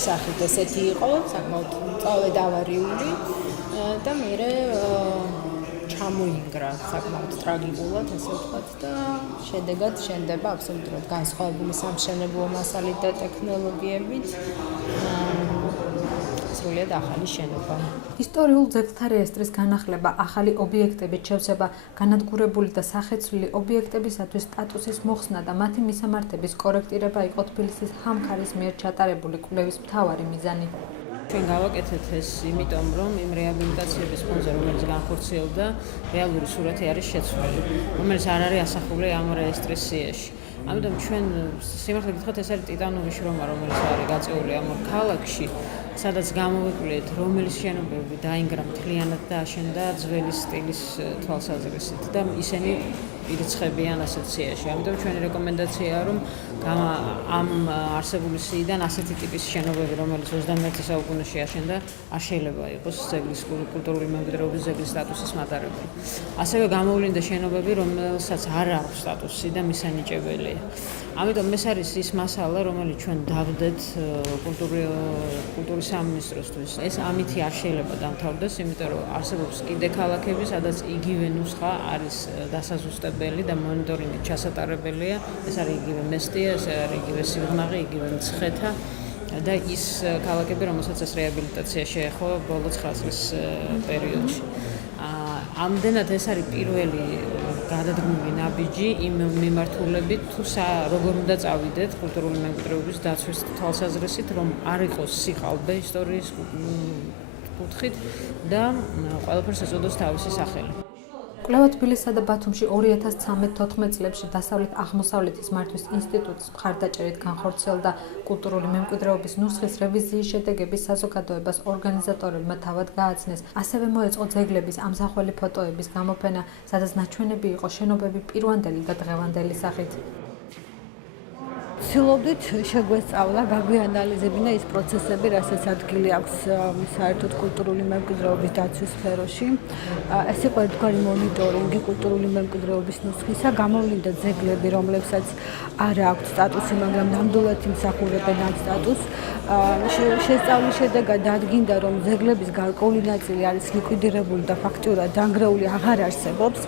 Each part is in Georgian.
სახით ესეთი იყო, საკმაოდ წავედ ავარიული და მერე ჩამოინგრა საკმაოდ ტრაგიკულად, ასე ვთქვათ და შედეგად შენდება აბსოლუტურად განსხვავებული სამშენებლო მასალით და ტექნოლოგიებით. სრულიად ახალი შენობა. ისტორიულ ძეგლთა რეესტრის განახლება, ახალი ობიექტების შევსება, განადგურებული და სახეცვლილი ობიექტებისათვის სტატუსის მოხსნა და მათი მისამართების კორექტირება იყო თბილისის ჰამქარის მიერ ჩატარებული კვლევის მთავარი მიზანი. ჩვენ გავაკეთეთ ეს იმიტომ, რომ იმ რეაბილიტაციების ფონზე, რომელიც განხორციელდა, რეალური სურათი არის შეცვლილი, რომელიც არ არის ასახული ამ რეესტრის სიაში. ამიტომ ჩვენ სიმართლე გითხრათ, ეს არის ტიტანური შრომა, რომელიც არის გაწეული ამ ქალაქში, სადაც გამოვიკვლიეთ, რომელი შენობები დაინგრა მთლიანად და აშენდა ძველი სტილის თვალსაზრისით და ისინი ირიცხებიან ასეთ სიაში. ამიტომ ჩვენი რეკომენდაციაა, რომ ამ არსებული სიიდან ასეთი ტიპის შენობები, რომელიც 21 საუკუნეში აშენდა, არ შეიძლება იყოს ძეგლის კულტურული მემკვიდრეობის ძეგლის სტატუსის მატარებელი. ასევე გამოვლინდა შენობები, რომელსაც არ აქვს სტატუსი და მისანიჭებელია. ამიტომ ეს არის ის მასალა, რომელიც ჩვენ დავდეთ კულტურის სამინისტროსთვის. ეს ამითი არ შეიძლება დამთავრდეს, იმიტომ რომ არსებობს კიდე ქალაქები, სადაც იგივე ნუსხა არის დასაზუსტებელი და მონიტორინგით ჩასატარებელია. ეს არის იგივე მესტია, ეს არის იგივე სიღნაღი, იგივე მცხეთა და ის ქალაქები, რომელსაც ეს რეაბილიტაცია შეეხო ბოლო 9 წლის პერიოდში. ამდენად ეს არის პირველი გადადგმული ნაბიჯი იმ მიმართულებით, თუ როგორ უნდა წავიდეთ კულტურული მემკვიდრეობის დაცვის თვალსაზრისით, რომ არ იყოს სიყალბე ისტორიის კუთხით და ყველაფერს ეწოდოს თავისი სახელი. კვლევა თბილისსა და ბათუმში 2013-14 წლებში დასავლეთ-აღმოსავლეთის მართვის ინსტიტუტის მხარდაჭერით განხორციელდა კულტურული მემკვიდრეობის ნუსხის რევიზიის შედეგების საზოგადოებას ორგანიზატორებმა თავად გააცნეს. ასევე მოეწყო ძეგლების ამსახველი ფოტოების გამოფენა, სადაც ნაჩვენები იყო შენობები პირვანდელი და დღევანდელი სახით. ვცდილობდით შეგვესწავლა, გაგვიანალიზებინა ის პროცესები, რასაც ადგილი აქვს საერთოდ კულტურული მემკვიდრეობის დაცვის სფეროში. ეს იყო ერთგვარი მონიტორინგი კულტურული მემკვიდრეობის ნუსხისა, გამოვლინდა ძეგლები, რომლებსაც არ აქვს სტატუსი, მაგრამ ნამდვილად იმსახურებენ ამ სტატუსს. შესწავლის შედეგად დადგინდა, რომ ძეგლების გარკვეული ნაწილი არის ლიკვიდირებული და ფაქტიურად დანგრეული აღარ არსებობს,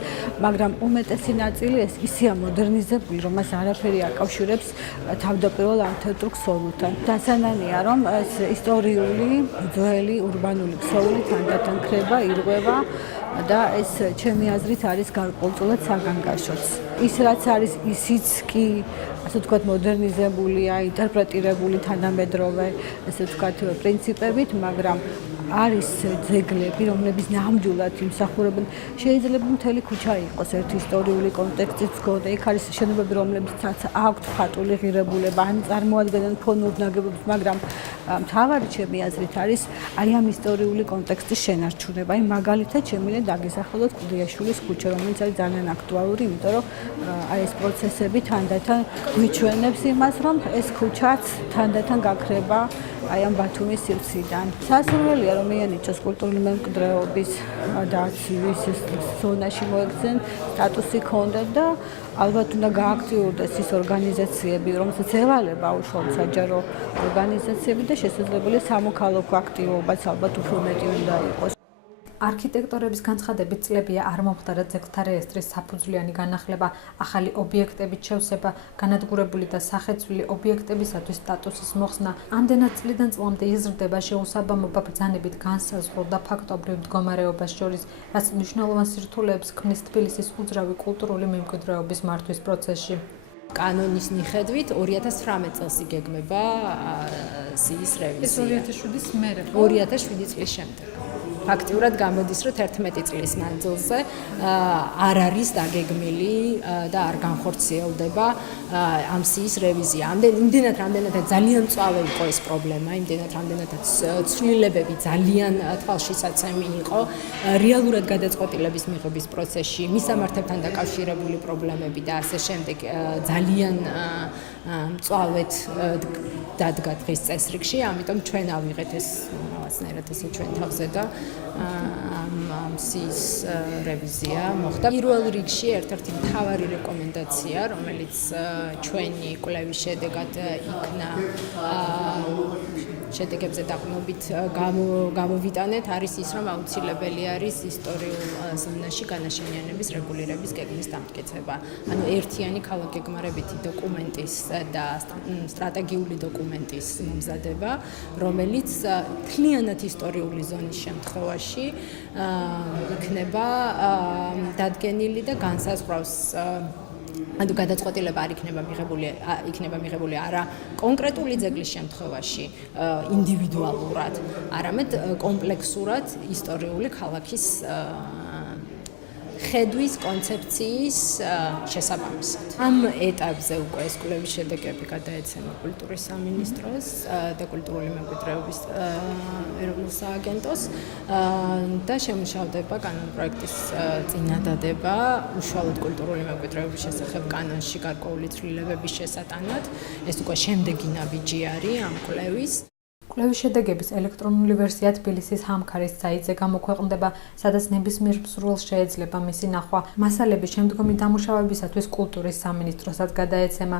მაგრამ უმეტესი ნაწილი ისეა მოდერნიზებული, რომ მას არაფერი აკავშირებს თავდაპირველ არქიტექტურულ ქსოვილთან. დასანანია, რომ ეს ისტორიული, ძველი, ურბანული ქსოვილი თანდათან ქრება, ირღვევა და ეს ჩემი აზრით არის გარკვეულწილად საგანგაშოც. ის რაც არის, ისიც კი ასე ვთქვათ, მოდერნიზებულია, ინტერპრეტირებული თანამედროვე, ასე ვთქვათ, პრინციპებით, მაგრამ არის ძეგლები, რომლებიც ნამდვილად იმსახურებენ. შეიძლება მთელი ქუჩა იყოს ერთი ისტორიული კონტექსტიც გქონდა. იქ არის შენობები, რომლებსაც აქვთ ხატული ღირებულება, ან წარმოადგენენ ფონურ ნაგებობებს, მაგრამ მთავარი ჩემი აზრით არის აი ამ ისტორიული კონტექსტის შენარჩუნება. აი მაგალითად შემიძლია დაგესახელოთ კუდიაშვილის ქუჩა, რომელიც არის ძალიან აქტუალური, იმიტომ რომ აი ეს პროცესები თანდათან გვიჩვენებს იმას, რომ ეს ქუჩაც თანდათან გაქრება აი ამ ბათუმის სივრციდან. სასურველია, რომ მიენიჭოს კულტურული მემკვიდრეობის დაცვის ზონაში მოექცნენ სტატუსი ქონდეთ და ალბათ უნდა გააქტიურდეს ის ორგანიზაციები, რომელსაც ევალება უშუალოდ საჯარო ორგანიზაციები და შესაძლებელია სამოქალაქო აქტივობაც ალბათ უფრო მეტი უნდა იყოს. არქიტექტორების განცხადებით წლებია არ მომხდარა ძეგლთა რეესტრის საფუძვლიანი განახლება, ახალი ობიექტებით შევსება, განადგურებული და სახეცვლილი ობიექტებისათვის სტატუსის მოხსნა. ამდენად წლიდან წლამდე იზრდება შეუსაბამობა ბრძანებით განსაზღვრულ და ფაქტობრივ მდგომარეობას შორის, რაც მნიშვნელოვან სირთულეებს ქმნის თბილისის უძრავი კულტურული მემკვიდრეობის მართვის პროცესში. კანონის მიხედვით 2019 წელს იგეგმება სიის რევიზია. ეს 2007-ის მერე. 2007 წლის შემდეგ. ფაქტიურად გამოდის, რომ 11 წლის მანძილზე არ არის დაგეგმილი და არ განხორციელდება ამ სიის რევიზია. იმდენად რამდენადაც ძალიან მწვავე იყო ეს პრობლემა, იმდენად რამდენადაც ცვლილებები ძალიან თვალშისაცემი იყო, რეალურად გადაწყვეტილების მიღების პროცესში, მისამართებთან დაკავშირებული პრობლემები და ასე შემდეგ ძალიან მწვავედ დადგა დღის წესრიგში, ამიტომ ჩვენ ავიღეთ ეს რაღაცნაირად ესე ჩვენ თავზე და ამ სიის რევიზია მოხდა. პირველ რიგში ერთ-ერთი მთავარი რეკომენდაცია, რომელიც ჩვენი კვლევის შედეგად იქნა შედეგებზე დაყრდნობით გამოვიტანეთ, არის ის, რომ აუცილებელი არის ისტორიულ ზონაში განაშენიანების რეგულირების გეგმის დამტკიცება. ანუ ერთიანი ქალაქგეგმარებითი დოკუმენტის და სტრატეგიული დოკუმენტის მომზადება, რომელიც მთლიანად ისტორიული ზონის შემთხვევაში იქნება დადგენილი და განსაზღვრავს ანუ გადაწყვეტილება არ იქნება მიღებული არა კონკრეტული ძეგლის შემთხვევაში ინდივიდუალურად, არამედ კომპლექსურად ისტორიული ქალაქის ხედვის კონცეფციის შესაბამისად. ამ ეტაპზე უკვე ეს კვლევის შედეგები გადაეცემა კულტურის სამინისტროს და კულტურული მემკვიდრეობის ეროვნულ სააგენტოს და შემუშავდება კანონპროექტის წინადადება უშუალოდ კულტურული მემკვიდრეობის შესახებ კანონში გარკვეული ცვლილებების შესატანად. ეს უკვე შემდეგი ნაბიჯი არის ამ კვლევის. კვლევის შედეგების ელექტრონული ვერსია თბილისის ჰამქარის საიტზე გამოქვეყნდება, სადაც ნებისმიერ მსურველს შეეძლება მისი ნახვა. მასალები შემდგომი დამუშავებისათვის კულტურის სამინისტროსაც გადაეცემა.